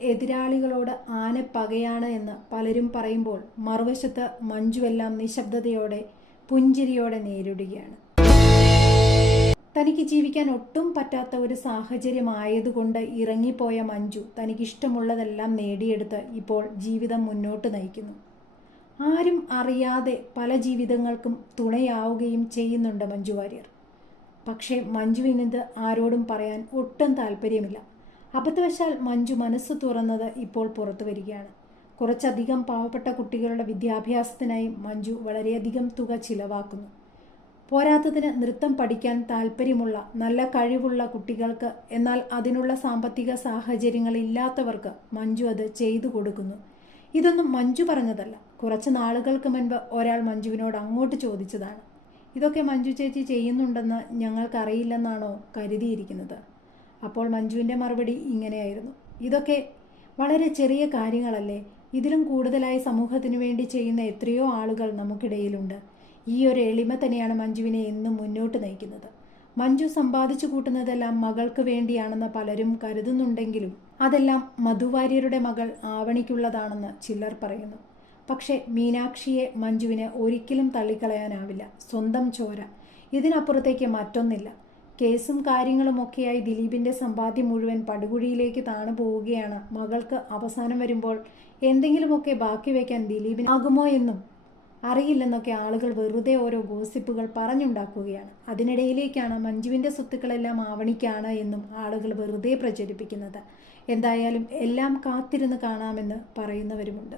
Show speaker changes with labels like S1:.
S1: എതിരാളികളോട് ആന പകയാണ് എന്ന് പലരും പറയുമ്പോൾ മറുവശത്ത് മഞ്ജുവെല്ലാം നിശബ്ദതയോടെ പുഞ്ചിരിയോടെ നേരിടുകയാണ്. തനിക്ക് ജീവിക്കാൻ ഒട്ടും പറ്റാത്ത ഒരു സാഹചര്യമായതുകൊണ്ട് ഇറങ്ങിപ്പോയ മഞ്ജു തനിക്കിഷ്ടമുള്ളതെല്ലാം നേടിയെടുത്ത് ഇപ്പോൾ ജീവിതം മുന്നോട്ട് നയിക്കുന്നു. ആരും അറിയാതെ പല ജീവിതങ്ങൾക്കും തുണയാവുകയും ചെയ്യുന്നുണ്ട് മഞ്ജു വാര്യർ. പക്ഷേ മഞ്ജുവിനിത് ആരോടും പറയാൻ ഒട്ടും താല്പര്യമില്ല അബദ്ധവശാൽ മഞ്ജു മനസ്സ് തുറന്നത് ഇപ്പോൾ പുറത്തു വരികയാണ്. കുറച്ചധികം പാവപ്പെട്ട കുട്ടികളുടെ വിദ്യാഭ്യാസത്തിനായി മഞ്ജു വളരെയധികം തുക ചിലവാക്കുന്നു. പോരാത്തതിന് നൃത്തം പഠിക്കാൻ താല്പര്യമുള്ള നല്ല കഴിവുള്ള കുട്ടികൾക്ക് എന്നാൽ അതിനുള്ള സാമ്പത്തിക സാഹചര്യങ്ങൾ ഇല്ലാത്തവർക്ക് മഞ്ജു അത് ചെയ്തു കൊടുക്കുന്നു. ഇതൊന്നും മഞ്ജു പറഞ്ഞതല്ല. കുറച്ച് നാളുകൾക്ക് മുൻപ് ഒരാൾ മഞ്ജുവിനോട് അങ്ങോട്ട് ചോദിച്ചതാണ്. ഇതൊക്കെ മഞ്ജു ചേച്ചി ചെയ്യുന്നുണ്ടെന്ന് ഞങ്ങൾക്കറിയില്ലെന്നാണോ കരുതിയിരിക്കുന്നത്? അപ്പോൾ മഞ്ജുവിന്റെ മറുപടി ഇങ്ങനെയായിരുന്നു. ഇതൊക്കെ വളരെ ചെറിയ കാര്യങ്ങളല്ലേ. ഇതിലും കൂടുതലായി സമൂഹത്തിനു വേണ്ടി ചെയ്യുന്ന എത്രയോ ആളുകൾ നമുക്കിടയിലുണ്ട്. ഈ ഒരു എളിമ തന്നെയാണ് മഞ്ജുവിനെ എന്നും മുന്നോട്ട് നയിക്കുന്നത്. മഞ്ജു സമ്പാദിച്ചു കൂട്ടുന്നതെല്ലാം മകൾക്ക് വേണ്ടിയാണെന്ന് പലരും കരുതുന്നുണ്ടെങ്കിലും അതെല്ലാം മധുവാര്യരുടെ മകൾ ആവണിക്കുള്ളതാണെന്ന് ചിലർ പറയുന്നു. പക്ഷേ മീനാക്ഷിയെ മഞ്ജുവിനെ ഒരിക്കലും തള്ളിക്കളയാനാവില്ല. സ്വന്തം ചോര. ഇതിനപ്പുറത്തേക്ക് മറ്റൊന്നില്ല. കേസും കാര്യങ്ങളും കാര്യങ്ങളുമൊക്കെയായി ദിലീപിന്റെ സമ്പാദ്യം മുഴുവൻ പടുകുഴിയിലേക്ക് താണു പോവുകയാണ്. മകൾക്ക് അവസാനം വരുമ്പോൾ എന്തെങ്കിലുമൊക്കെ ബാക്കി വയ്ക്കാൻ ദിലീപിന് ആകുമോ എന്നും അറിയില്ലെന്നൊക്കെ ആളുകൾ വെറുതെ ഓരോ ഗോസിപ്പുകൾ പറഞ്ഞുണ്ടാക്കുകയാണ്. അതിനിടയിലേക്കാണ് മഞ്ജുവിന്റെ സ്വത്തുക്കളെല്ലാം ആവണിക്കാണ് എന്നും ആളുകൾ വെറുതെ പ്രചരിപ്പിക്കുന്നത്. എന്തായാലും എല്ലാം കാത്തിരുന്ന് കാണാമെന്ന് പറയുന്നവരുമുണ്ട്.